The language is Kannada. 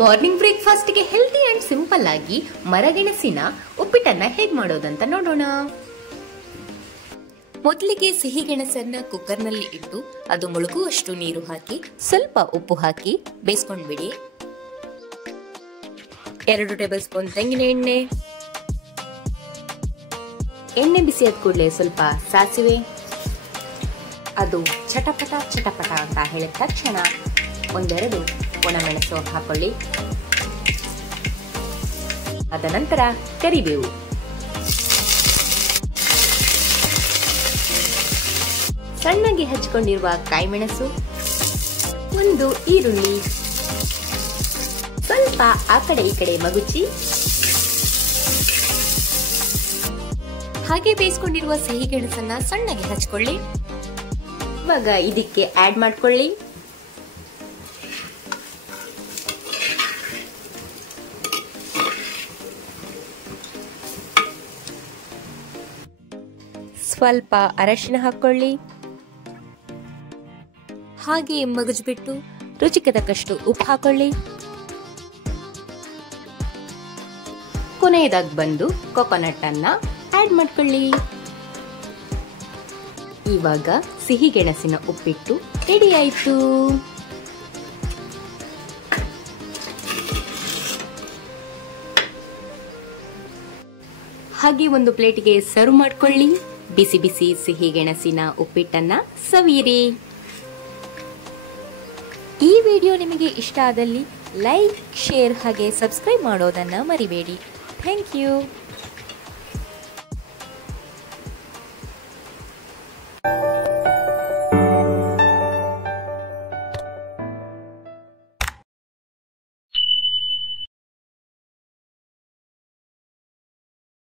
ಮಾರ್ನಿಂಗ್ ಬ್ರೇಕ್ಫಾಸ್ಟ್ಗೆ ಹೆಲ್ದಿ ಅಂಡ್ ಸಿಂಪಲ್ ಆಗಿ ಮರಗೆಣಸಿನ ಉಪ್ಪಿಟ್ಟನ್ನ ಹೇಗ್ ಮಾಡೋದಂತ ನೋಡೋಣ. ಮೊದಲಿಗೆ ಸಿಹಿ ಗೆಣಸನ್ನ ಕುಕ್ಕರ್ನಲ್ಲಿ ಇಟ್ಟು ಅದು ಮುಳುಗುವಷ್ಟು ನೀರು ಹಾಕಿ ಸ್ವಲ್ಪ ಉಪ್ಪು ಹಾಕಿ ಬೇಯಿಸ್ಕೊಂಡ್ಬಿಡಿ. 2 ಟೇಬಲ್ ಸ್ಪೂನ್ ತೆಂಗಿನ ಎಣ್ಣೆ ಬಿಸಿ ಆದ ಕೂಡಲೇ ಸ್ವಲ್ಪ ಸಾಸಿವೆ, ಅದು ಚಟಪಟ ಚಟಪಟ ಅಂತ ಹೇಳಿದ ತಕ್ಷಣ 1-2 ಒಣಮೆಣಸು ಹಾಕೊಳ್ಳಿ. ಅದ ನಂತರ ಕರಿಬೇವು, ಸಣ್ಣಗೆ ಹಚ್ಕೊಂಡಿರುವ ಕಾಯಿಮೆಣಸು, 1 ಈರುಳ್ಳಿ, ಸ್ವಲ್ಪ ಆ ಕಡೆ ಈ ಕಡೆ ಮಗುಚಿ, ಹಾಗೆ ಬೇಯಿಸ್ಕೊಂಡಿರುವ ಸಿಹಿ ಗೆಣಸನ್ನ ಸಣ್ಣಗೆ ಹಚ್ಕೊಳ್ಳಿ. ಇವಾಗ ಇದಕ್ಕೆ ಆಡ್ ಮಾಡ್ಕೊಳ್ಳಿ. ಸ್ವಲ್ಪ ಅರಶಿನ ಹಾಕೊಳ್ಳಿ. ಹಾಗೆ ಮಗಜ್ಬಿಟ್ಟು ರುಚಿಗೆ ತಕ್ಕಷ್ಟು ಉಪ್ಪು ಹಾಕೊಳ್ಳಿ. ಕೊನೆಯದಾಗಿ ಬಂದು ಕೊಕೊನಟ್ ಅನ್ನ ಆಡ್ ಮಾಡ್ಕೊಳ್ಳಿ. ಇವಾಗ ಸಿಹಿ ಗೆಣಸಿನ ಉಪ್ಪಿಟ್ಟು ರೆಡಿ ಆಯ್ತು. ಹಾಗೆ ಒಂದು ಪ್ಲೇಟ್ಗೆ ಸರ್ವ್ ಮಾಡ್ಕೊಳ್ಳಿ. ಬಿಸಿ ಬಿಸಿ ಸಿಹಿ ಗೆಣಸಿನ ಉಪ್ಪಿಟ್ಟನ್ನ ಸವಿಯಿರಿ. ಈ ವಿಡಿಯೋ ನಿಮಗೆ ಇಷ್ಟ ಆದಲ್ಲಿ ಲೈಕ್, ಶೇರ್ ಹಾಗೆ ಸಬ್ಸ್ಕ್ರೈಬ್ ಮಾಡೋದನ್ನ ಮರಿಬೇಡಿ. Thank you.